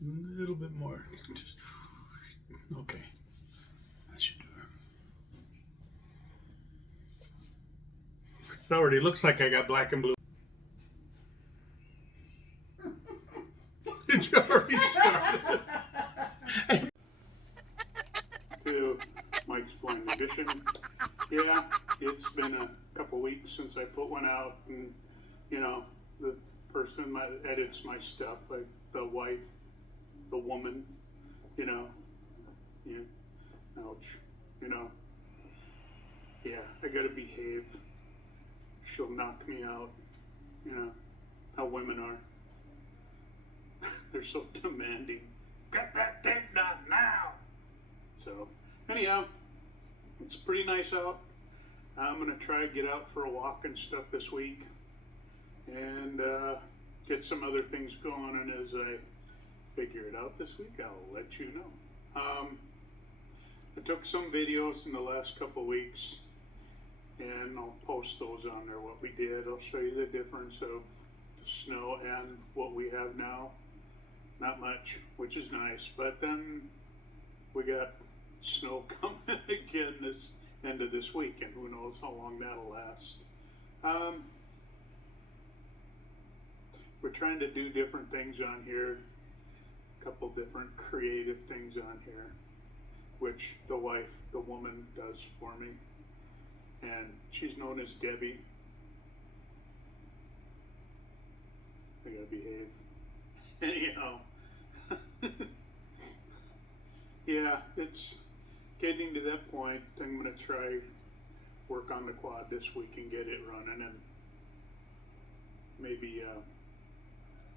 A little bit more. Just okay. That should do it. It already looks like I got black and blue. Did you already start? To Mike's Blind Edition. Yeah, it's been a couple weeks since I put one out, and you know, the person that edits my stuff, like the wife, the woman, you know, yeah, ouch, you know, yeah, I gotta behave. She'll knock me out, you know, how women are. They're so demanding. Get that tape done now! So, anyhow, it's pretty nice out. I'm gonna try to get out for a walk and stuff this week, and get some other things going. And as I figure it out this week, I'll let you know. I took some videos in the last couple weeks, and I'll post those on there. What we did, I'll show you the difference of the snow and what we have now. Not much, which is nice, but then we got snow coming again this end of this week, and who knows how long that'll last. We're trying to do different things on here, a couple different creative things on here, which the wife, the woman, does for me, and she's known as Debbie. I gotta behave. Anyhow. Yeah, it's getting to that point. I'm going to try work on the quad this week and get it running, and maybe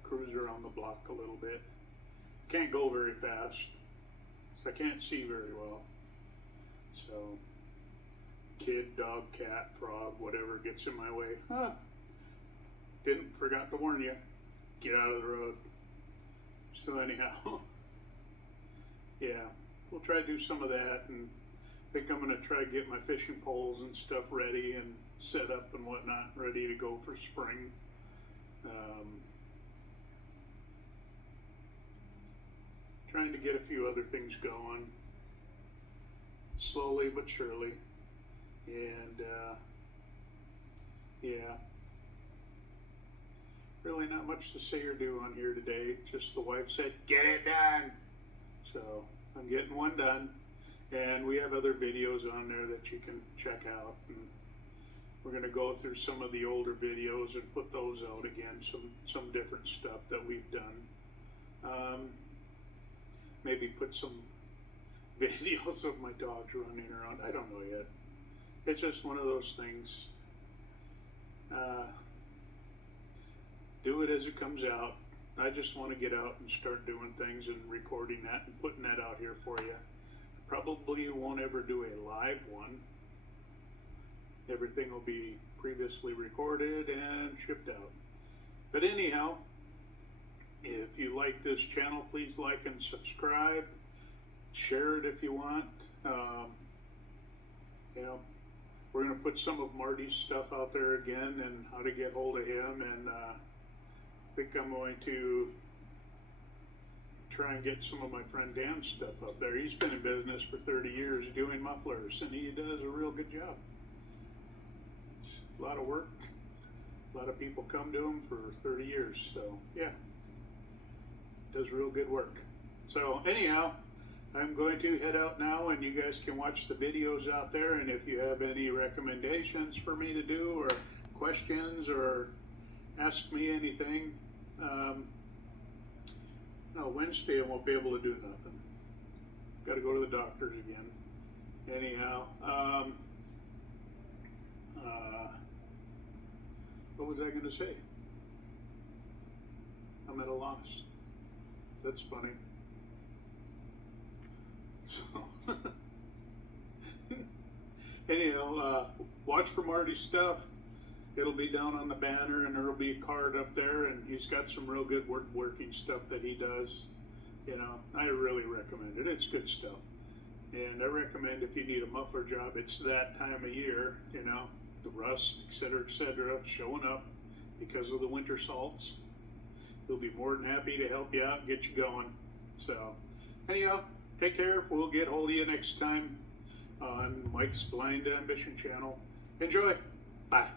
cruise around the block a little bit. Can't go very fast, so I can't see very well. So kid, dog, cat, frog, whatever gets in my way. Forgot to warn you, get out of the road. So anyhow, yeah, we'll try to do some of that, and I think I'm going to try to get my fishing poles and stuff ready and set up and whatnot, ready to go for spring. Trying to get a few other things going, slowly but surely, and yeah. Really not much to say or do on here today. Just the wife said, get it done. So I'm getting one done. And we have other videos on there that you can check out. And we're going to go through some of the older videos and put those out again. Some different stuff that we've done. Maybe put some videos of my dogs running around. I don't know yet. It's just one of those things. Do it as it comes out. I just want to get out and start doing things and recording that and putting that out here for you. Probably won't ever do a live one. Everything will be previously recorded and shipped out. But anyhow, if you like this channel, please like and subscribe. Share it if you want. You know, we're going to put some of Marty's stuff out there again and how to get hold of him, and I think I'm going to try and get some of my friend Dan's stuff up there. He's been in business for 30 years doing mufflers, and he does a real good job. It's a lot of work. A lot of people come to him for 30 years, so yeah, does real good work. So anyhow, I'm going to head out now, and you guys can watch the videos out there, and if you have any recommendations for me to do or questions or ask me anything, no, Wednesday I won't be able to do nothing. Got to go to the doctor's again. Anyhow, what was I going to say? I'm at a loss. That's funny. So, anyhow, watch for Marty's stuff. It'll be down on the banner, and there'll be a card up there, and he's got some real good woodworking stuff that he does. You know, I really recommend it. It's good stuff. And I recommend if you need a muffler job, it's that time of year, you know, the rust, etc., showing up because of the winter salts. He'll be more than happy to help you out and get you going. So, anyhow, take care. We'll get hold of you next time on Mike's Blind Ambition channel. Enjoy. Bye.